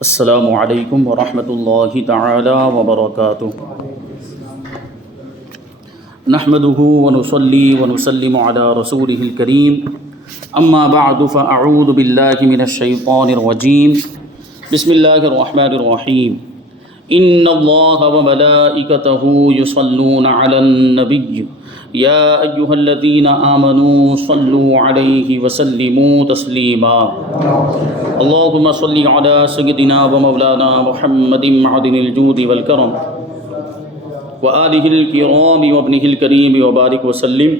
السلام علیکم ورحمۃ اللہ تعالی وبرکاتہ نحمده ونصلي ونسلم على رسوله الكريم اما بعد فاعوذ بالله من الشیطان الرجیم بسم اللہ الرحمن الرحیم ان اللہ وملائکته يصلون على النبی یا ایہا الذین آمنوا صلوا علیہ وسلموا تسلیما اللہم صلی علی سیدنا ومولانا محمد معدن الجود والکرم وآلہ الکرام وابنہ الکریم وبارک وسلم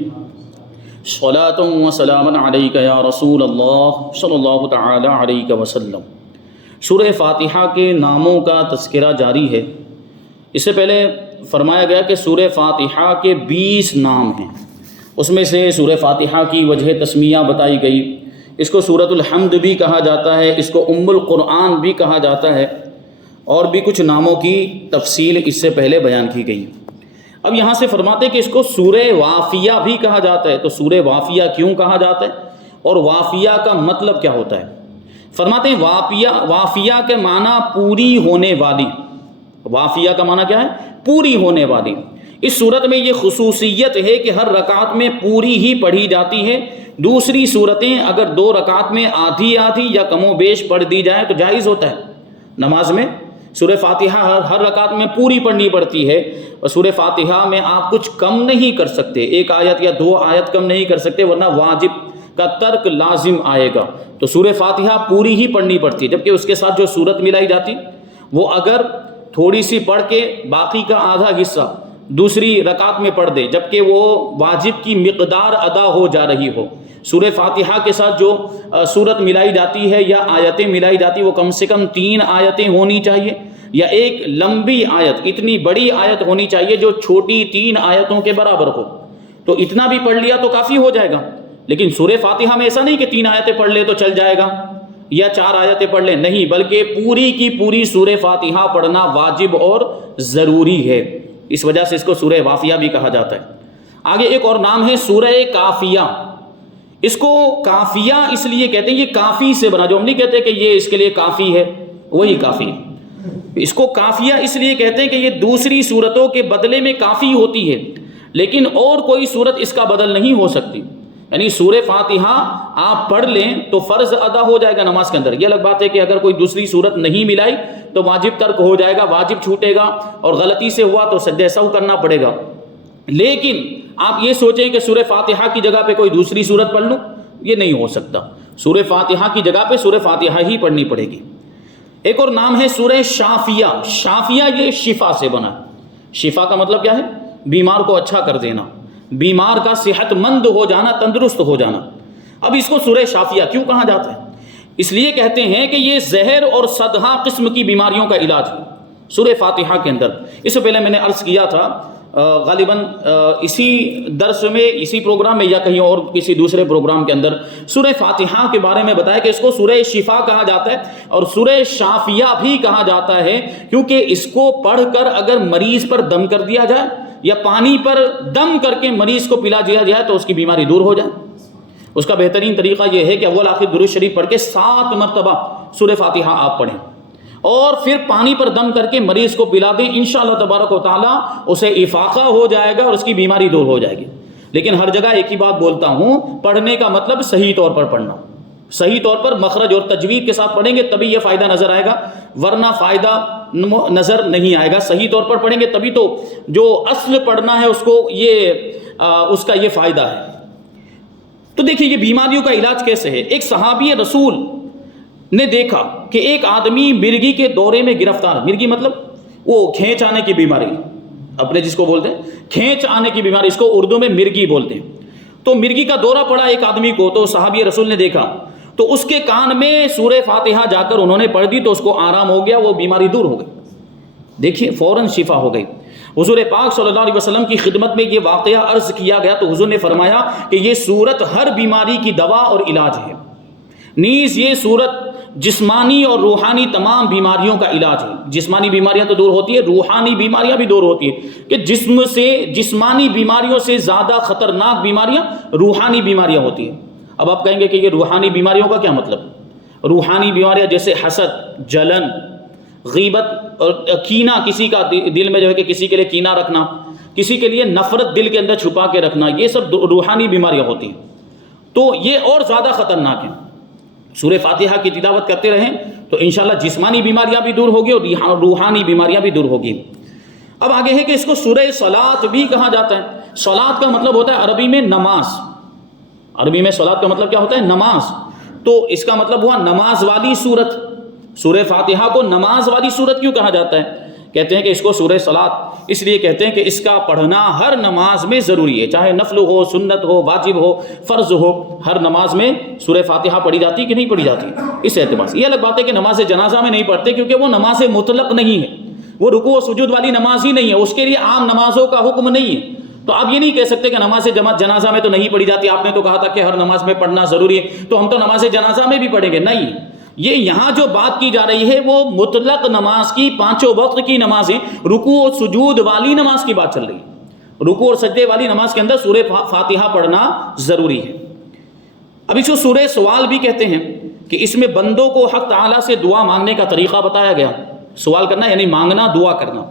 صلاۃ وسلاما علیک یا رسول اللہ صلی اللہ تعالی علیہ وسلم۔ سورہ فاتحہ کے ناموں کا تذکرہ جاری ہے۔ اس سے پہلے فرمایا گیا کہ سورہ فاتحہ کے 20 نام ہیں، اس میں سے سورہ فاتحہ کی وجہ تسمیہ بتائی گئی۔ اس کو سورۃ الحمد بھی کہا جاتا ہے، اس کو ام القرآن بھی کہا جاتا ہے، اور بھی کچھ ناموں کی تفصیل اس سے پہلے بیان کی گئی۔ اب یہاں سے فرماتے ہیں کہ اس کو سورہ وافیہ بھی کہا جاتا ہے۔ تو سورہ وافیہ کیوں کہا جاتا ہے اور وافیہ کا مطلب کیا ہوتا ہے؟ فرماتے ہیں وافیہ کے معنی پوری ہونے والی۔ وافیہ کا معنی کیا ہے؟ پوری ہونے والی۔ اس صورت میں یہ خصوصیت ہے کہ ہر رکعت میں پوری ہی پڑھی جاتی ہے۔ دوسری صورتیں اگر 2 رکعت میں آدھی یا کم و بیش پڑھ دی جائیں تو جائز ہوتا ہے۔ نماز میں سورہ فاتحہ ہر رکعت میں پوری پڑھنی پڑتی ہے، اور سورہ فاتحہ میں آپ کچھ کم نہیں کر سکتے، 1 آیت یا 2 آیت کم نہیں کر سکتے، ورنہ واجب کا ترک لازم آئے گا۔ تو سورہ فاتحہ پوری ہی پڑھنی پڑتی ہے، جبکہ اس کے ساتھ جو سورت ملائی جاتی وہ اگر تھوڑی سی پڑھ کے باقی کا آدھا حصہ دوسری رکعت میں پڑھ دے، جبکہ وہ واجب کی مقدار ادا ہو جا رہی ہو۔ سورہ فاتحہ کے ساتھ جو سورت ملائی جاتی ہے یا آیتیں ملائی جاتی وہ کم سے کم 3 آیتیں ہونی چاہیے، یا ایک لمبی آیت، اتنی بڑی آیت ہونی چاہیے جو چھوٹی 3 آیتوں کے برابر ہو۔ تو اتنا بھی پڑھ لیا تو کافی ہو جائے گا۔ لیکن سورہ فاتحہ میں ایسا نہیں کہ 3 آیتیں پڑھ لے تو چل جائے گا یا 4 آیتیں پڑھ لیں، نہیں، بلکہ پوری کی پوری سورہ فاتحہ پڑھنا واجب اور ضروری ہے۔ اس وجہ سے اس کو سورہ وافیہ بھی کہا جاتا ہے۔ آگے ایک اور نام ہے سورہ کافیہ۔ اس کو کافیہ اس لیے کہتے ہیں، یہ کافی سے بنا، جو ہم نہیں کہتے کہ یہ اس کے لیے کافی ہے، وہی کافی ہے۔ اس کو کافیہ اس لیے کہتے ہیں کہ یہ دوسری صورتوں کے بدلے میں کافی ہوتی ہے، لیکن اور کوئی صورت اس کا بدل نہیں ہو سکتی۔ یعنی سورہ فاتحہ آپ پڑھ لیں تو فرض ادا ہو جائے گا نماز کے اندر۔ یہ الگ بات ہے کہ اگر کوئی دوسری صورت نہیں ملائی تو واجب ترک ہو جائے گا، واجب چھوٹے گا، اور غلطی سے ہوا تو سجدہ سہو کرنا پڑے گا۔ لیکن آپ یہ سوچیں کہ سورہ فاتحہ کی جگہ پہ کوئی دوسری صورت پڑھ لوں، یہ نہیں ہو سکتا۔ سورہ فاتحہ کی جگہ پہ سورہ فاتحہ ہی پڑھنی پڑے گی۔ ایک اور نام ہے سورہ شافیہ۔ شافیہ یہ شفا سے بنا۔ شفا کا مطلب کیا ہے؟ بیمار کو اچھا کر دینا، بیمار کا صحت مند ہو جانا، تندرست ہو جانا۔ اب اس کو سورہ شافیہ کیوں کہا جاتا ہے؟ اس لیے کہتے ہیں کہ یہ زہر اور صدہا قسم کی بیماریوں کا علاج ہے سورہ فاتحہ کے اندر۔ اس سے پہلے میں نے عرض کیا تھا، غالباً اسی درس میں، اسی پروگرام میں یا کہیں اور کسی دوسرے پروگرام کے اندر سورہ فاتحہ کے بارے میں بتایا کہ اس کو سورہ شفا کہا جاتا ہے اور سورہ شافیہ بھی کہا جاتا ہے، کیونکہ اس کو پڑھ کر اگر مریض پر دم کر دیا جائے یا پانی پر دم کر کے مریض کو پلا دیا جائے تو اس کی بیماری دور ہو جائے۔ اس کا بہترین طریقہ یہ ہے کہ اول آخر درود شریف پڑھ کے 7 مرتبہ سورہ فاتحہ آپ پڑھیں، اور پھر پانی پر دم کر کے مریض کو پلا دیں، انشاءاللہ تبارک و تعالیٰ اسے افاقہ ہو جائے گا اور اس کی بیماری دور ہو جائے گی۔ لیکن ہر جگہ ایک ہی بات بولتا ہوں، پڑھنے کا مطلب صحیح طور پر پڑھنا، صحیح طور پر مخرج اور تجوید کے ساتھ پڑھیں گے تبھی یہ فائدہ نظر آئے گا، ورنہ فائدہ نظر نہیں آئے گا۔ صحیح طور پر پڑھیں گے تبھی تو جو اصل پڑھنا ہے اس کو اس کا یہ فائدہ ہے۔ تو دیکھیے یہ بیماریوں کا علاج کیسے ہے۔ ایک صحابی رسول نے دیکھا کہ ایک آدمی مرگی کے دورے میں گرفتار، مرگی مطلب وہ کھینچ آنے کی بیماری، اپنے جس کو بولتے ہیں کھینچ آنے کی بیماری، اس کو اردو میں مرگی بولتے ہیں۔ تو مرگی کا دورہ پڑا ایک آدمی کو، تو صحابی رسول نے دیکھا تو اس کے کان میں سورہ فاتحہ جا کر انہوں نے پڑھ دی تو اس کو آرام ہو گیا، وہ بیماری دور ہو گئی۔ دیکھیے فوراً شفا ہو گئی۔ حضور پاک صلی اللہ علیہ وسلم کی خدمت میں یہ واقعہ عرض کیا گیا تو حضور نے فرمایا کہ یہ سورت ہر بیماری کی دوا اور علاج ہے، نیز یہ سورت جسمانی اور روحانی تمام بیماریوں کا علاج ہے۔ جسمانی بیماریاں تو دور ہوتی ہے، روحانی بیماریاں بھی دور ہوتی ہیں، کہ جسم سے جسمانی بیماریوں سے زیادہ خطرناک بیماریاں روحانی بیماریاں ہوتی ہیں۔ اب آپ کہیں گے کہ یہ روحانی بیماریوں کا کیا مطلب؟ روحانی بیماریاں جیسے حسد، جلن، غیبت اور کینہ، کسی کا دل میں جو ہے کہ کسی کے لیے کینہ رکھنا، کسی کے لیے نفرت دل کے اندر چھپا کے رکھنا، یہ سب روحانی بیماریاں ہوتی ہیں، تو یہ اور زیادہ خطرناک ہیں۔ سورہ فاتحہ کی تلاوت کرتے رہیں تو انشاءاللہ جسمانی بیماریاں بھی دور ہوگی اور روحانی بیماریاں بھی دور ہوگی۔ اب آگے ہے کہ اس کو سورہ صلاۃ بھی کہا جاتا ہے۔ صلاۃ کا مطلب ہوتا ہے عربی میں نماز، عربی میں صلاۃ کا مطلب کیا ہوتا ہے؟ نماز، تو اس کا مطلب ہوا نماز والی سورت۔ سورہ فاتحہ کو نماز والی سورت کیوں کہا جاتا ہے؟ کہتے ہیں کہ اس کو سورہ صلاۃ اس لیے کہتے ہیں کہ اس کا پڑھنا ہر نماز میں ضروری ہے، چاہے نفل ہو، سنت ہو، واجب ہو، فرض ہو، ہر نماز میں سورہ فاتحہ پڑھی جاتی کہ نہیں پڑھی جاتی؟ اس اعتبار سے یہ الگ بات ہے کہ نماز جنازہ میں نہیں پڑھتے کیونکہ وہ نماز مطلق نہیں ہے، وہ رکوع و سجود والی نماز ہی نہیں ہے، اس کے لیے عام نمازوں کا حکم نہیں ہے۔ تو آپ یہ نہیں کہہ سکتے کہ نماز جنازہ میں تو نہیں پڑھی جاتی، آپ نے تو کہا تھا کہ ہر نماز میں پڑھنا ضروری ہے تو ہم تو نماز جنازہ میں بھی پڑھیں گے، نہیں۔ یہ یہاں جو بات کی جا رہی ہے وہ مطلق نماز کی، پانچوں وقت کی نمازیں، رکوع و سجود والی نماز کی بات چل رہی ہے۔ رکوع اور سجدے والی نماز کے اندر سورہ فاتحہ پڑھنا ضروری ہے۔ اب اس کو سورہ سوال بھی کہتے ہیں کہ اس میں بندوں کو حق تعالیٰ سے دعا مانگنے کا طریقہ بتایا گیا۔ سوال کرنا یعنی مانگنا، دعا کرنا،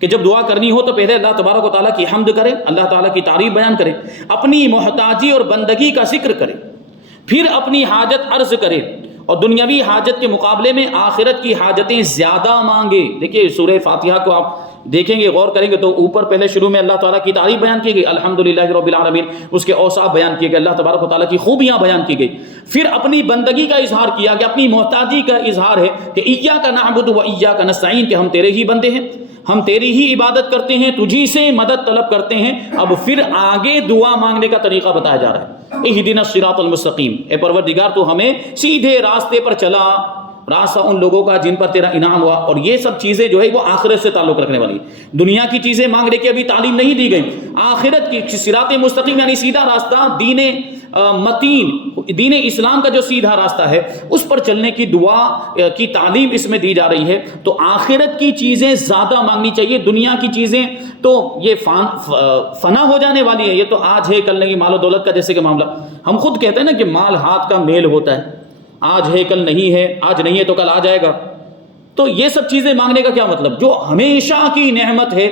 کہ جب دعا کرنی ہو تو پہلے اللہ تبارک و تعالیٰ کی حمد کرے، اللہ تعالیٰ کی تعریف بیان کرے، اپنی محتاجی اور بندگی کا ذکر کرے، پھر اپنی حاجت عرض کرے اور دنیاوی حاجت کے مقابلے میں آخرت کی حاجتیں زیادہ مانگے۔ دیکھیے سورہ فاتحہ کو آپ دیکھیں گے، غور کریں گے تو اوپر پہلے شروع میں اللہ تعالیٰ کی تعریف بیان کی گئی، الحمدللہ رب العالمین، اس کے اوصاف بیان کیے گئے، اللہ تبارک و تعالیٰ کی خوبیاں بیان کی گئی، پھر اپنی بندگی کا اظہار کیا گیا، اپنی محتاجی کا اظہار ہے کہ ایاک نعبد و ایاک نستعین، کہ ہم تیرے ہی بندے ہیں، ہم تیری ہی عبادت کرتے ہیں، تجھی سے مدد طلب کرتے ہیں۔ اب پھر آگے دعا مانگنے کا طریقہ بتایا جا رہا ہے، اہدنا الصراط المستقیم، اے پروردگار تو ہمیں سیدھے راستے پر چلا، راستہ ان لوگوں کا جن پر تیرا انعام ہوا۔ اور یہ سب چیزیں جو ہے وہ آخرت سے تعلق رکھنے والی، دنیا کی چیزیں مانگنے کی ابھی تعلیم نہیں دی گئی، آخرت کی صراط مستقیم یعنی سیدھا راستہ، دین متین، دین اسلام کا جو سیدھا راستہ ہے اس پر چلنے کی دعا کی تعلیم اس میں دی جا رہی ہے۔ تو آخرت کی چیزیں زیادہ مانگنی چاہیے، دنیا کی چیزیں تو یہ فنا ہو جانے والی ہے، یہ تو آج ہے کل نہیں، مال و دولت کا جیسے کہ معاملہ ہم خود کہتے ہیں نا کہ مال ہاتھ کا میل ہوتا ہے، آج ہے کل نہیں ہے، آج نہیں ہے تو کل آ جائے گا۔ تو یہ سب چیزیں مانگنے کا کیا مطلب؟ جو ہمیشہ کی نعمت ہے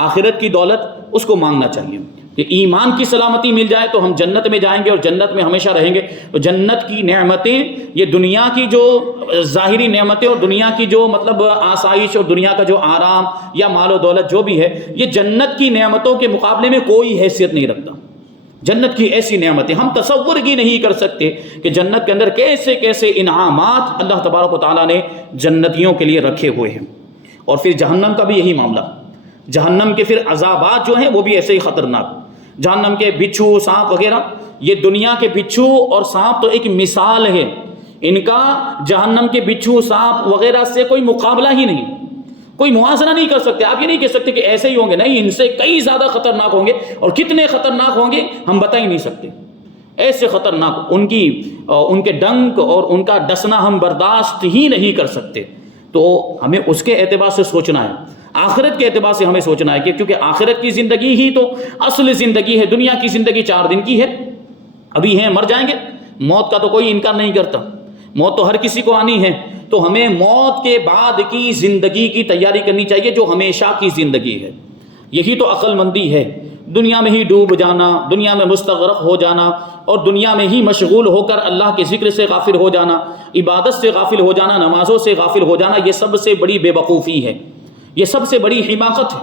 آخرت کی دولت، اس کو مانگنا چاہیے کہ ایمان کی سلامتی مل جائے تو ہم جنت میں جائیں گے اور جنت میں ہمیشہ رہیں گے۔ تو جنت کی نعمتیں، یہ دنیا کی جو ظاہری نعمتیں اور دنیا کی جو مطلب آسائش اور دنیا کا جو آرام یا مال و دولت جو بھی ہے، یہ جنت کی نعمتوں کے مقابلے میں کوئی حیثیت نہیں رکھتا۔ جنت کی ایسی نعمتیں ہم تصور ہی نہیں کر سکتے کہ جنت کے اندر کیسے کیسے انعامات اللہ تبارک و تعالیٰ نے جنتیوں کے لیے رکھے ہوئے ہیں۔ اور پھر جہنم کا بھی یہی معاملہ، جہنم کے پھر عذابات جو ہیں وہ بھی ایسے ہی خطرناک۔ جہنم کے بچھو، سانپ وغیرہ، یہ دنیا کے بچھو اور سانپ تو ایک مثال ہے، ان کا جہنم کے بچھو، سانپ وغیرہ سے کوئی مقابلہ ہی نہیں، کوئی موازنہ نہیں کر سکتے۔ آپ یہ نہیں کہہ سکتے کہ ایسے ہی ہوں گے، نہیں، ان سے کئی زیادہ خطرناک ہوں گے، اور کتنے خطرناک ہوں گے ہم بتا ہی نہیں سکتے، ایسے خطرناک ان کے ڈنک اور ان کا ڈسنا ہم برداشت ہی نہیں کر سکتے۔ تو ہمیں اس کے اعتبار سے سوچنا ہے، آخرت کے اعتبار سے ہمیں سوچنا ہے کہ کیونکہ آخرت کی زندگی ہی تو اصل زندگی ہے، دنیا کی زندگی 4 دن کی ہے، ابھی ہیں، مر جائیں گے، موت کا تو کوئی انکار نہیں کرتا، موت تو ہر کسی کو آنی ہے۔ تو ہمیں موت کے بعد کی زندگی کی تیاری کرنی چاہیے جو ہمیشہ کی زندگی ہے، یہی تو عقل مندی ہے۔ دنیا میں ہی ڈوب جانا، دنیا میں مستغرق ہو جانا اور دنیا میں ہی مشغول ہو کر اللہ کے ذکر سے غافل ہو جانا، عبادت سے غافل ہو جانا، نمازوں سے غافل ہو جانا، یہ سب سے بڑی بے وقوفی ہے، یہ سب سے بڑی حماقت ہے۔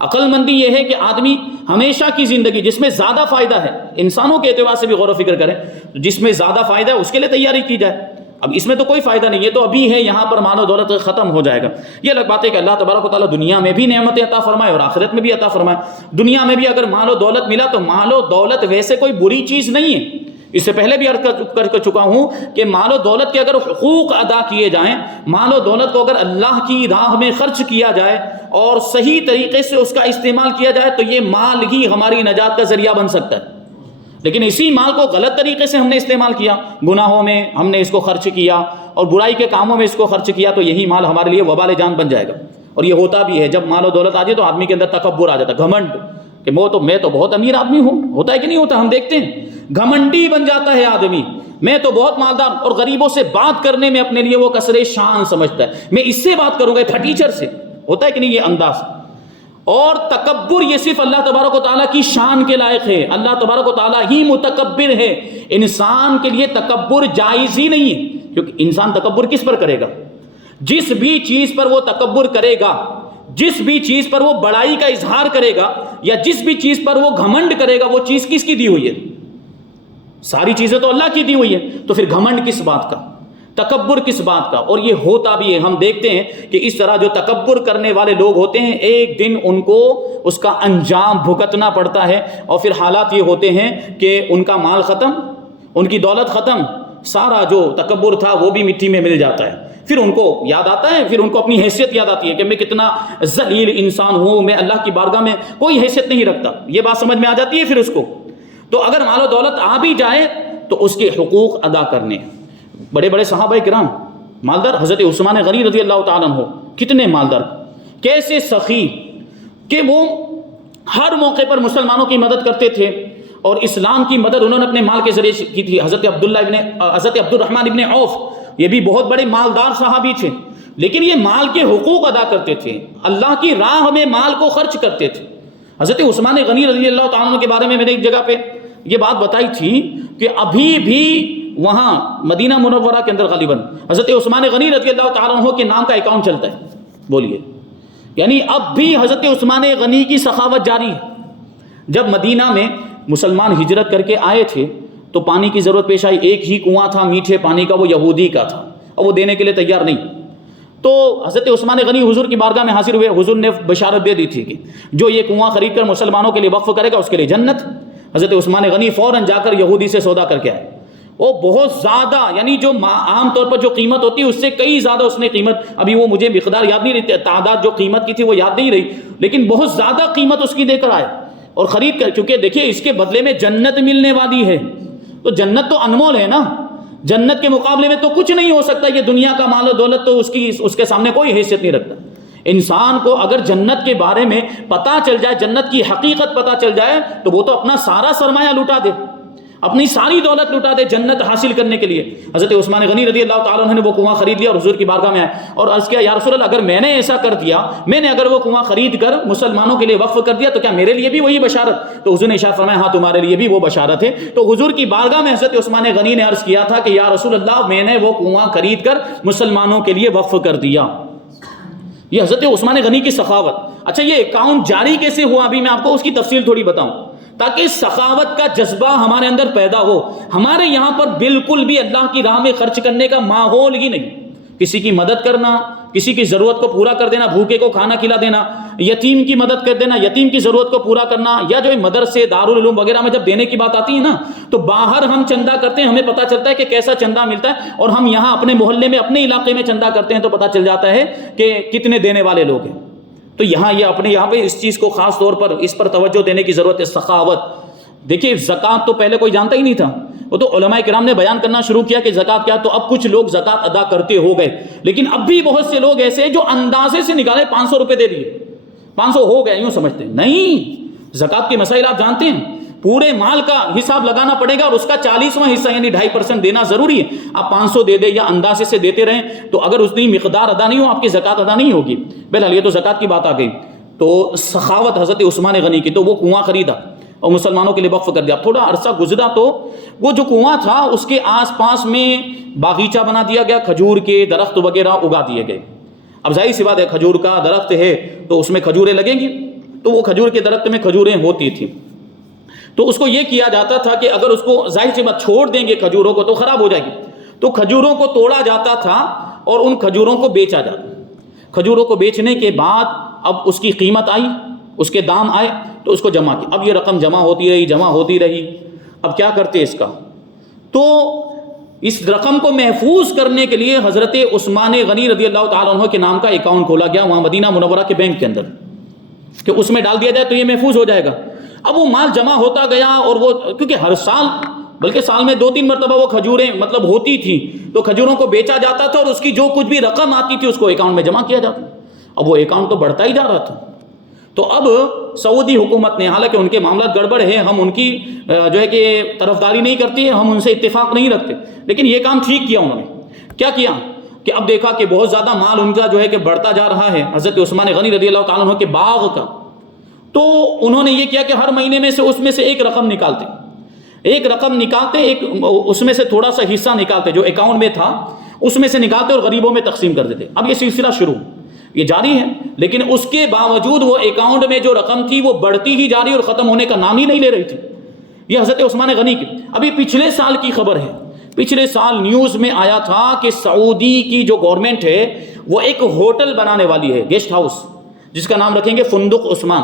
عقل مندی یہ ہے کہ آدمی ہمیشہ کی زندگی جس میں زیادہ فائدہ ہے، انسانوں کے اعتبار سے بھی غور و فکر کریں، جس میں زیادہ فائدہ ہے اس کے لیے تیاری کی جائے۔ اب اس میں تو کوئی فائدہ نہیں ہے، تو ابھی ہے، یہاں پر مال و دولت ختم ہو جائے گا۔ یہ الگ بات ہے کہ اللہ تبارک و تعالیٰ دنیا میں بھی نعمتیں عطا فرمائے اور آخرت میں بھی عطا فرمائے۔ دنیا میں بھی اگر مال و دولت ملا تو مال و دولت ویسے کوئی بری چیز نہیں ہے، اس سے پہلے بھی عرض کر چکا ہوں کہ مال و دولت کے اگر حقوق ادا کیے جائیں، مال و دولت کو اگر اللہ کی راہ میں خرچ کیا جائے اور صحیح طریقے سے اس کا استعمال کیا جائے تو یہ مال ہی ہماری نجات کا ذریعہ بن سکتا ہے۔ لیکن اسی مال کو غلط طریقے سے ہم نے استعمال کیا، گناہوں میں ہم نے اس کو خرچ کیا اور برائی کے کاموں میں اس کو خرچ کیا، تو یہی مال ہمارے لیے وبال جان بن جائے گا۔ اور یہ ہوتا بھی ہے، جب مال و دولت آ جائے تو آدمی کے اندر تکبر آ جاتا ہے، گھمنڈ، کہ میں تو بہت امیر آدمی ہوں، ہوتا ہے کہ نہیں ہوتا؟ ہم دیکھتے ہیں گھمنڈی بن جاتا ہے آدمی، میں تو بہت مالدار اور غریبوں سے بات کرنے میں اپنے لیے وہ کثرے شان سمجھتا ہے، میں اس سے بات کروں گا، پھٹیچر سے ہوتا ہے کہ نہیں یہ انداز. اور تکبر یہ صرف اللہ تبارک و تعالیٰ کی شان کے لائق ہے، اللہ تبارک و تعالیٰ ہی متکبر ہے. انسان کے لیے تکبر جائز ہی نہیں ہے، کیونکہ انسان تکبر کس پر کرے گا؟ جس بھی چیز پر وہ تکبر کرے گا، جس بھی چیز پر وہ بڑائی کا اظہار کرے گا، یا جس بھی چیز پر وہ گھمنڈ کرے گا، وہ چیز کس کی دی ہوئی ہے؟ ساری چیزیں تو اللہ کی دی ہوئی ہے، تو پھر گھمنڈ کس بات کا، تکبر کس بات کا؟ اور یہ ہوتا بھی ہے. ہم دیکھتے ہیں کہ اس طرح جو تکبر کرنے والے لوگ ہوتے ہیں، ایک دن ان کو اس کا انجام بھگتنا پڑتا ہے، اور پھر حالات یہ ہوتے ہیں کہ ان کا مال ختم، ان کی دولت ختم، سارا جو تکبر تھا وہ بھی مٹی میں مل جاتا ہے. پھر ان کو یاد آتا ہے، پھر ان کو اپنی حیثیت یاد آتی ہے کہ میں کتنا ذلیل انسان ہوں، میں اللہ کی بارگاہ میں کوئی حیثیت نہیں رکھتا. یہ بات سمجھ میں آ جاتی ہے پھر اس کو. تو اگر مال و دولت آ بھی جائے تو اس کے حقوق ادا کرنے. بڑے بڑے صحابہ کرام مالدار، حضرت عثمان غنی رضی اللہ تعالیٰ عنہ کتنے مالدار، کیسے سخی کہ وہ ہر موقع پر مسلمانوں کی مدد کرتے تھے، اور اسلام کی مدد انہوں نے اپنے مال کے ذریعے کی تھی. حضرت عبد الرحمن ابن عوف یہ بھی بہت بڑے مالدار صحابی تھے، لیکن یہ مال کے حقوق ادا کرتے تھے، اللہ کی راہ میں مال کو خرچ کرتے تھے. حضرت عثمان غنی رضی اللہ تعالیٰ عنہ کے بارے میں نے ایک جگہ پہ یہ بات بتائی تھی کہ ابھی بھی وہاں مدینہ منورہ کے اندر غالباً حضرت عثمان غنی رضی اللہ تعالیٰ عنہ کے نام کا اکاؤنٹ چلتا ہے. بولیے، یعنی اب بھی حضرت عثمان غنی کی سخاوت جاری ہے. جب مدینہ میں مسلمان ہجرت کر کے آئے تھے تو پانی کی ضرورت پیش آئی. ایک ہی کنواں تھا میٹھے پانی کا، وہ یہودی کا تھا، اور وہ دینے کے لیے تیار نہیں. تو حضرت عثمان غنی حضور کی بارگاہ میں حاضر ہوئے. حضور نے بشارت دے دی تھی کہ جو یہ کنواں خرید کر مسلمانوں کے لیے وقف کرے گا اس کے لیے جنت. حضرت عثمان غنی فوراً جا کر یہودی سے سودا کر کے آئے. وہ بہت زیادہ، یعنی جو عام طور پر جو قیمت ہوتی ہے اس سے کئی زیادہ اس نے قیمت، ابھی وہ مجھے مقدار یاد نہیں رہی، تعداد جو قیمت کی تھی وہ یاد نہیں رہی، لیکن بہت زیادہ قیمت اس کی دے کر آئے اور خرید کر. کیونکہ دیکھیے اس کے بدلے میں جنت ملنے والی ہے، تو جنت تو انمول ہے نا، جنت کے مقابلے میں تو کچھ نہیں ہو سکتا. یہ دنیا کا مال و دولت تو اس کے سامنے کوئی حیثیت نہیں رکھتا. انسان کو اگر جنت کے بارے میں پتہ چل جائے، جنت کی حقیقت پتہ چل جائے، تو وہ تو اپنا سارا سرمایہ لٹا دے، اپنی ساری دولت لٹا دے جنت حاصل کرنے کے لیے. حضرت عثمان غنی رضی اللہ تعالیٰ عنہ نے وہ کنواں خرید لیا اور حضور کی بارگاہ میں آئے اور عرض کیا، یا رسول اللہ اگر میں نے ایسا کر دیا، میں نے اگر وہ کنواں خرید کر مسلمانوں کے لیے وقف کر دیا تو کیا میرے لیے بھی وہی بشارت؟ تو حضور نے ارشاد فرمایا ہاں تمہارے لیے بھی وہ بشارت ہے. تو حضور کی بارگاہ میں حضرت عثمان غنی نے عرض کیا تھا کہ یا رسول اللہ میں نے وہ کنواں خرید کر مسلمانوں کے لیے وقف کر دیا. یہ حضرت عثمان غنی کی سخاوت. اچھا یہ اکاؤنٹ جاری کیسے ہوا؟ ابھی میں آپ کو اس کی تفصیل تھوڑی بتاؤں تاکہ سخاوت کا جذبہ ہمارے اندر پیدا ہو. ہمارے یہاں پر بالکل بھی اللہ کی راہ میں خرچ کرنے کا ماحول ہی نہیں. کسی کی مدد کرنا، کسی کی ضرورت کو پورا کر دینا، بھوکے کو کھانا کھلا دینا، یتیم کی مدد کر دینا، یتیم کی ضرورت کو پورا کرنا، یا جو مدرسے دارالعلوم وغیرہ میں جب دینے کی بات آتی ہے نا تو باہر ہم چندہ کرتے ہیں، ہمیں پتہ چلتا ہے کہ کیسا چندہ ملتا ہے، اور ہم یہاں اپنے محلے میں اپنے علاقے میں چندہ کرتے ہیں تو پتہ چل جاتا ہے کہ کتنے دینے والے لوگ ہیں. تو یہاں یہ اپنے یہاں پہ اس چیز کو خاص طور پر اس پر توجہ دینے کی ضرورت ہے. سخاوت. دیکھیے زکوٰۃ تو پہلے کوئی جانتا ہی نہیں تھا، وہ تو علماء کرام نے بیان کرنا شروع کیا کہ زکوٰۃ کیا، تو اب کچھ لوگ زکوٰۃ ادا کرتے ہو گئے. لیکن اب بھی بہت سے لوگ ایسے ہیں جو اندازے سے نکالے 500 روپے دے دیے، 500 ہو گئے یوں سمجھتے ہیں. نہیں، زکوٰۃ کے مسائل آپ جانتے ہیں، پورے مال کا حساب لگانا پڑے گا اور اس کا 40واں حصہ یعنی 2.5% دینا ضروری ہے. آپ 500 دے دیں یا اندازے سے دیتے رہیں تو اگر اس کی مقدار ادا نہیں ہو آپ کی زکوٰۃ ادا نہیں ہوگی. بہرحال یہ تو زکوٰۃ کی بات آ گئی. تو سخاوت حضرت عثمان غنی کی، تو وہ کنواں خریدا اور مسلمانوں کے لیے وقف کر دیا. اب تھوڑا عرصہ گزرا تو وہ جو کنواں تھا اس کے آس پاس میں باغیچہ بنا دیا گیا، کھجور کے درخت وغیرہ اگا دیے گئے. اب ظاہر سی بات ہے کھجور کا درخت ہے تو اس میں کھجوریں لگیں گی، تو وہ کھجور کے درخت میں کھجوریں ہوتی تھیں. تو اس کو یہ کیا جاتا تھا کہ اگر اس کو ظاہر سی بات چھوڑ دیں گے کھجوروں کو تو خراب ہو جائے گی، تو کھجوروں کو توڑا جاتا تھا اور ان کھجوروں کو بیچا جاتا. کھجوروں کو بیچنے کے بعد اب اس کی قیمت آئی، اس کے دام آئے تو اس کو جمع کیا. اب یہ رقم جمع ہوتی رہی. اب کیا کرتے اس کا؟ تو اس رقم کو محفوظ کرنے کے لیے حضرت عثمان غنی رضی اللہ تعالیٰ عنہ کے نام کا اکاؤنٹ کھولا گیا وہاں مدینہ منورہ کے بینک کے اندر کہ اس میں ڈال دیا جائے تو یہ محفوظ ہو جائے گا. اب وہ مال جمع ہوتا گیا اور وہ کیونکہ ہر سال بلکہ سال میں 2-3 مرتبہ وہ کھجوریں مطلب ہوتی تھی تو کھجوروں کو بیچا جاتا تھا اور اس کی جو کچھ بھی رقم آتی تھی اس کو اکاؤنٹ میں جمع کیا جاتا. اب وہ اکاؤنٹ تو بڑھتا ہی جا رہا تھا. تو اب سعودی حکومت نے، حالانکہ ان کے معاملات گڑبڑ ہیں، ہم ان کی جو ہے کہ طرفداری نہیں کرتے، ہم ان سے اتفاق نہیں رکھتے، لیکن یہ کام ٹھیک کیا انہوں نے۔ کیا کیا کہ اب دیکھا کہ بہت زیادہ مال ان کا جو ہے کہ بڑھتا جا رہا ہے حضرت عثمان غنی رضی اللہ تعالیٰ عنہ کے باغ کا، تو انہوں نے یہ کیا کہ ہر مہینے میں سے اس میں سے ایک رقم نکالتے، ایک اس میں سے تھوڑا سا حصہ نکالتے جو اکاؤنٹ میں تھا، اس میں سے نکالتے اور غریبوں میں تقسیم کر دیتے۔ اب یہ سلسلہ شروع، یہ جاری ہے، لیکن اس کے باوجود وہ اکاؤنٹ میں جو رقم تھی وہ بڑھتی ہی جا رہی اور ختم ہونے کا نام ہی نہیں لے رہی تھی۔ یہ حضرت عثمان غنی کی، ابھی پچھلے سال کی خبر ہے، پچھلے سال نیوز میں آیا تھا کہ سعودی کی جو گورنمنٹ ہے وہ ایک ہوٹل بنانے والی ہے، گیسٹ ہاؤس، جس کا نام رکھیں گے فندق عثمان۔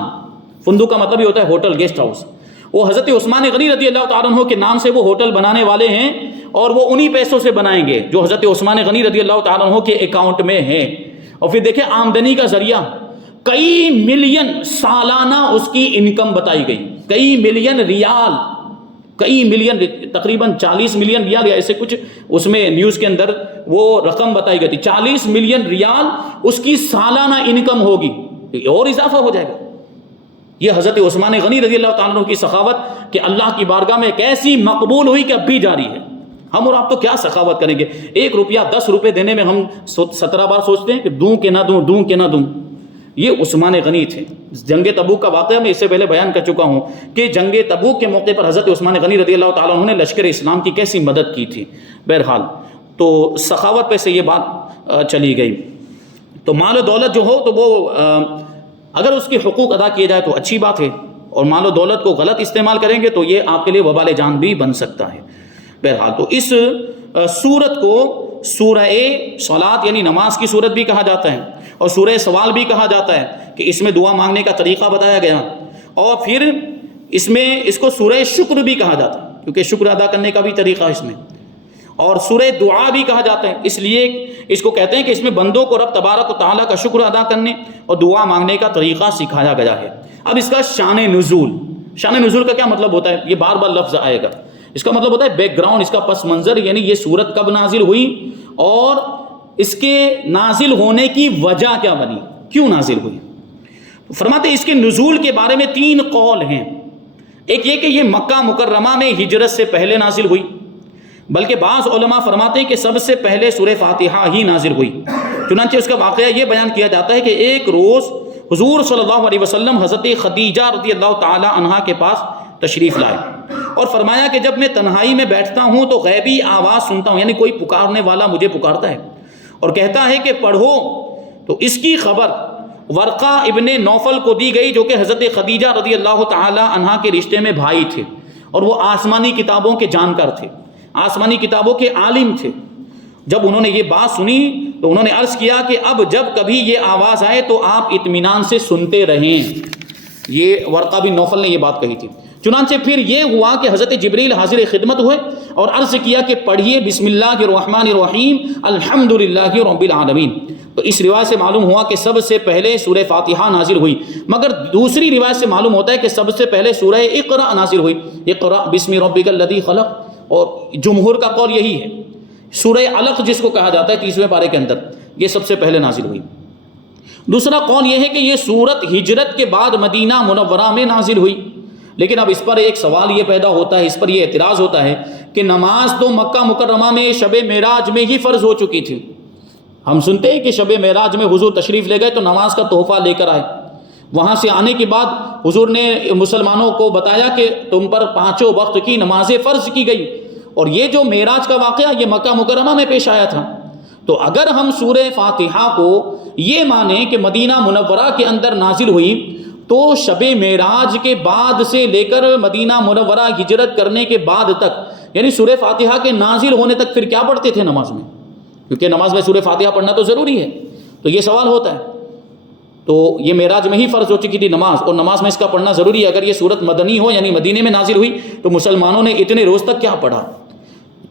فندق کا مطلب یہ ہوتا ہے ہوٹل، گیسٹ ہاؤس۔ وہ حضرت عثمان غنی رضی اللہ تعالیٰ عنہ کے نام سے وہ ہوٹل بنانے والے ہیں، اور وہ انہی پیسوں سے بنائیں گے جو حضرت عثمان غنی رضی اللہ تعالیٰ عنہ کے اکاؤنٹ میں ہیں۔ اور پھر دیکھیں آمدنی کا ذریعہ، کئی ملین سالانہ اس کی انکم بتائی گئی، کئی ملین ریال، کئی ملین، تقریباً 40 ملین ریال یا ایسے کچھ اس میں نیوز کے اندر وہ رقم بتائی گئی تھی، 40 ملین ریال اس کی سالانہ انکم ہوگی، اور اضافہ ہو جائے گا۔ یہ حضرت عثمان غنی رضی اللہ تعالیٰ عنہ کی سخاوت کہ اللہ کی بارگاہ میں کیسی مقبول ہوئی کہ اب بھی جاری ہے۔ ہم اور آپ تو کیا سخاوت کریں گے، 1 روپیہ 10 روپے دینے میں ہم 17 بار سوچتے ہیں کہ دوں کہ نہ دوں، دوں کہ نہ دوں۔ یہ عثمان غنی تھے۔ جنگ تبوک کا واقعہ میں اس سے پہلے بیان کر چکا ہوں کہ جنگ تبوک کے موقع پر حضرت عثمان غنی رضی اللہ تعالیٰ عنہ نے لشکر اسلام کی کیسی مدد کی تھی۔ بہرحال تو سخاوت پہ سے یہ بات چلی گئی۔ تو مال و دولت جو ہو تو وہ اگر اس کے حقوق ادا کیے جائے تو اچھی بات ہے، اور مال و دولت کو غلط استعمال کریں گے تو یہ آپ کے لیے وبال جان بھی بن سکتا ہے۔ بہرحال تو اس سورت کو سورہ صلاۃ یعنی نماز کی سورت بھی کہا جاتا ہے، اور سورہ سوال بھی کہا جاتا ہے کہ اس میں دعا مانگنے کا طریقہ بتایا گیا، اور پھر اس میں اس کو سورہ شکر بھی کہا جاتا ہے کیونکہ شکر ادا کرنے کا بھی طریقہ اس میں، اور سورہ دعا بھی کہا جاتا ہے، اس لیے اس کو کہتے ہیں کہ اس میں بندوں کو رب تبارک و تعالیٰ کا شکر ادا کرنے اور دعا مانگنے کا طریقہ سکھایا گیا ہے۔ اب اس کا شان نزول کا کیا مطلب ہوتا ہے؟ یہ بار بار لفظ آئے گا، اس کا مطلب ہوتا ہے بیک گراؤنڈ، اس کا پس منظر، یعنی یہ سورت کب نازل ہوئی اور اس کے نازل ہونے کی وجہ کیا بنی، کیوں نازل ہوئی۔ فرماتے ہیں اس کے نزول کے بارے میں 3 قول ہیں۔ ایک یہ کہ یہ مکہ مکرمہ میں ہجرت سے پہلے نازل ہوئی، بلکہ بعض علماء فرماتے ہیں کہ سب سے پہلے سورہ فاتحہ ہی نازل ہوئی۔ چنانچہ اس کا واقعہ یہ بیان کیا جاتا ہے کہ ایک روز حضور صلی اللہ علیہ وسلم حضرت خدیجہ رضی اللہ تعالی عنہا کے پاس تشریف لائے اور فرمایا کہ جب میں تنہائی میں بیٹھتا ہوں تو غیبی آواز سنتا ہوں، یعنی کوئی پکارنے والا مجھے پکارتا ہے اور کہتا ہے کہ پڑھو، تو اس کی خبر ورقہ ابن نوفل کو دی گئی جو کہ حضرت خدیجہ رضی اللہ تعالی عنہا کے رشتے میں بھائی تھے، اور وہ آسمانی کتابوں کے جانکار تھے، آسمانی کتابوں کے عالم تھے۔ جب انہوں نے یہ بات سنی تو انہوں نے عرض کیا کہ اب جب کبھی یہ آواز آئے تو آپ اطمینان سے سنتے رہیں۔ یہ ورقہ بن نوفل نے یہ بات کہی تھی۔ چنانچہ پھر یہ ہوا کہ حضرت جبریل حاضر خدمت ہوئے اور عرض کیا کہ پڑھیے بسم اللہ الرحمن الرحیم الحمدللہ رب العالمین۔ تو اس روایت سے معلوم ہوا کہ سب سے پہلے سورہ فاتحہ نازل ہوئی، مگر دوسری روایت سے معلوم ہوتا ہے کہ سب سے پہلے سورہ اقرا نازل ہوئی، اقرا بسم ربک الذی خلق، اور جمہور کا قول یہی ہے۔ سورہ علق جس کو کہا جاتا ہے 30ویں پارے کے اندر، یہ سب سے پہلے نازل ہوئی۔ دوسرا قول یہ ہے کہ یہ سورت ہجرت کے بعد مدینہ منورہ میں نازل ہوئی، لیکن اب اس پر ایک سوال یہ پیدا ہوتا ہے، اس پر یہ اعتراض ہوتا ہے کہ نماز تو مکہ مکرمہ میں شب معراج میں ہی فرض ہو چکی تھی۔ ہم سنتے ہیں کہ شب معراج میں حضور تشریف لے گئے تو نماز کا تحفہ لے کر آئے، وہاں سے آنے کے بعد حضور نے مسلمانوں کو بتایا کہ تم پر 5 وقت کی نمازیں فرض کی گئی، اور یہ جو معراج کا واقعہ یہ مکہ مکرمہ میں پیش آیا تھا۔ تو اگر ہم سورہ فاتحہ کو یہ مانیں کہ مدینہ منورہ کے اندر نازل ہوئی تو شب معراج کے بعد سے لے کر مدینہ منورہ ہجرت کرنے کے بعد تک، یعنی سورہ فاتحہ کے نازل ہونے تک پھر کیا پڑھتے تھے نماز میں؟ کیونکہ نماز میں سورہ فاتحہ پڑھنا تو ضروری ہے، تو یہ سوال ہوتا ہے۔ تو یہ معراج میں ہی فرض ہو چکی تھی نماز، اور نماز میں اس کا پڑھنا ضروری ہے۔ اگر یہ سورت مدنی ہو یعنی مدینے میں نازل ہوئی تو مسلمانوں نے اتنے روز تک کیا پڑھا؟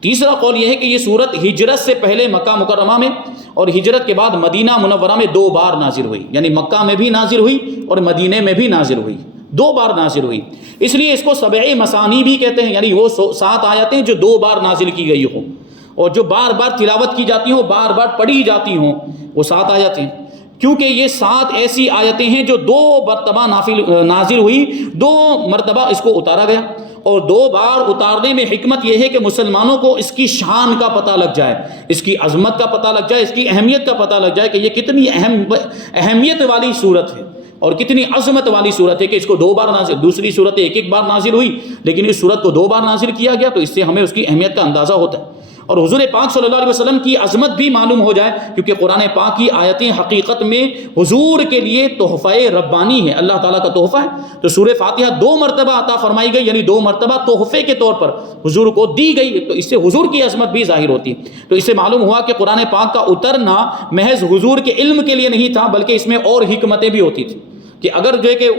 تیسرا قول یہ ہے کہ یہ سورت ہجرت سے پہلے مکہ مکرمہ میں اور ہجرت کے بعد مدینہ منورہ میں 2 بار نازل ہوئی، یعنی مکہ میں بھی نازل ہوئی اور مدینے میں بھی نازل ہوئی، 2 بار نازل ہوئی۔ اس لیے اس کو 7 مثانی بھی کہتے ہیں، یعنی وہ 7 آیتیں جو 2 بار نازل کی گئی ہوں اور جو بار بار تلاوت کی جاتی ہوں، بار بار پڑھی جاتی ہوں، وہ 7 آیتیں۔ کیونکہ یہ 7 ایسی آیتیں ہیں جو 2 مرتبہ نازل ہوئی، 2 مرتبہ اس کو اتارا گیا، اور 2 بار اتارنے میں حکمت یہ ہے کہ مسلمانوں کو اس کی شان کا پتہ لگ جائے، اس کی عظمت کا پتہ لگ جائے، اس کی اہمیت کا پتہ لگ جائے کہ یہ کتنی اہمیت والی صورت ہے اور کتنی عظمت والی صورت ہے کہ اس کو 2 بار نازل، دوسری صورت ایک بار نازل ہوئی لیکن اس صورت کو 2 بار نازل کیا گیا، تو اس سے ہمیں اس کی اہمیت کا اندازہ ہوتا ہے اور حضور پاک صلی اللہ علیہ وسلم کی عظمت بھی معلوم ہو جائے، کیونکہ قرآن پاک کی آیتیں حقیقت میں حضور کے لیے تحفہ ربانی ہے، اللہ تعالیٰ کا تحفہ ہے۔ تو سورہ فاتحہ 2 مرتبہ عطا فرمائی گئی، یعنی 2 مرتبہ تحفے کے طور پر حضور کو دی گئی، تو اس سے حضور کی عظمت بھی ظاہر ہوتی ہے۔ تو اس سے معلوم ہوا کہ قرآن پاک کا اترنا محض حضور کے علم کے لیے نہیں تھا، بلکہ اس میں اور حکمتیں بھی ہوتی تھیں، کہ اگر جو ہے کہ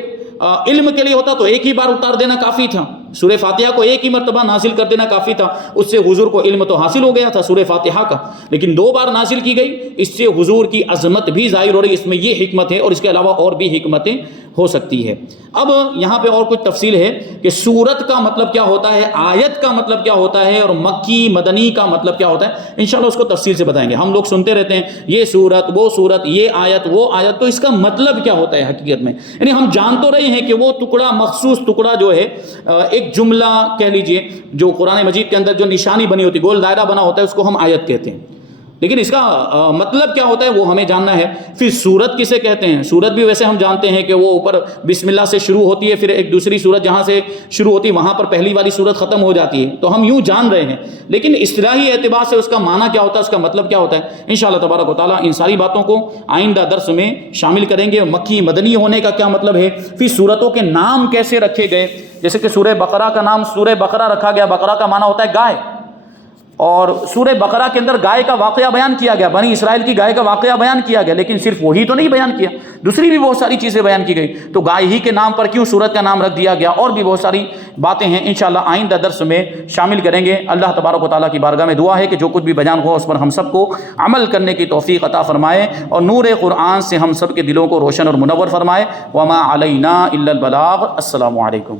علم کے لیے ہوتا تو ایک ہی بار اتار دینا کافی تھا، سورہ فاتحہ کو ایک ہی مرتبہ نازل کر دینا کافی تھا، اس سے حضور کو علم تو حاصل ہو گیا تھا سورہ فاتحہ کا، لیکن 2 بار نازل کی گئی، اس سے حضور کی عظمت بھی ظاہر ہو رہی، اس میں یہ حکمت ہے اور اس کے علاوہ اور بھی حکمتیں ہو سکتی ہے۔ اب یہاں پہ اور کچھ تفصیل ہے کہ سورت کا مطلب کیا ہوتا ہے، آیت کا مطلب کیا ہوتا ہے، اور مکی مدنی کا مطلب کیا ہوتا ہے، انشاءاللہ اس کو تفصیل سے بتائیں گے۔ ہم لوگ سنتے رہتے ہیں یہ سورت، وہ سورت، یہ آیت، وہ آیت، تو اس کا مطلب کیا ہوتا ہے حقیقت میں، یعنی ہم جان تو رہے ہیں کہ وہ ٹکڑا، مخصوص ٹکڑا جو ہے، ایک جملہ کہہ لیجئے جو قرآن مجید کے اندر جو نشانی بنی ہوتی، گول دائرہ بنا ہوتا ہے، اس کو ہم آیت کہتے ہیں، لیکن اس کا مطلب کیا ہوتا ہے وہ ہمیں جاننا ہے۔ پھر سورت کسے کہتے ہیں، سورت بھی ویسے ہم جانتے ہیں کہ وہ اوپر بسم اللہ سے شروع ہوتی ہے، پھر ایک دوسری سورت جہاں سے شروع ہوتی ہے وہاں پر پہلی والی سورت ختم ہو جاتی ہے، تو ہم یوں جان رہے ہیں، لیکن اصطلاحی اعتبار سے اس کا معنی کیا ہوتا ہے، اس کا مطلب کیا ہوتا ہے، انشاءاللہ تبارک و تعالیٰ ان ساری باتوں کو آئندہ درس میں شامل کریں گے۔ مکی مدنی ہونے کا کیا مطلب ہے، پھر سورتوں کے نام کیسے رکھے گئے، جیسے کہ سورہ بقرہ کا نام سورہ بقرہ رکھا گیا، بقرہ کا معنی ہوتا ہے گائے، اور سورہ بقرہ کے اندر گائے کا واقعہ بیان کیا گیا، بنی اسرائیل کی گائے کا واقعہ بیان کیا گیا، لیکن صرف وہی تو نہیں بیان کیا، دوسری بھی بہت ساری چیزیں بیان کی گئی، تو گائے ہی کے نام پر کیوں سورت کا نام رکھ دیا گیا، اور بھی بہت ساری باتیں ہیں، انشاءاللہ آئندہ درس میں شامل کریں گے۔ اللہ تبارک و تعالیٰ کی بارگاہ میں دعا ہے کہ جو کچھ بھی بیان ہوا اس پر ہم سب کو عمل کرنے کی توفیق عطا فرمائے، اور نور قرآن سے ہم سب کے دلوں کو روشن اور منور فرمائے۔ وما علینا الا البلاغ۔ السلام علیکم۔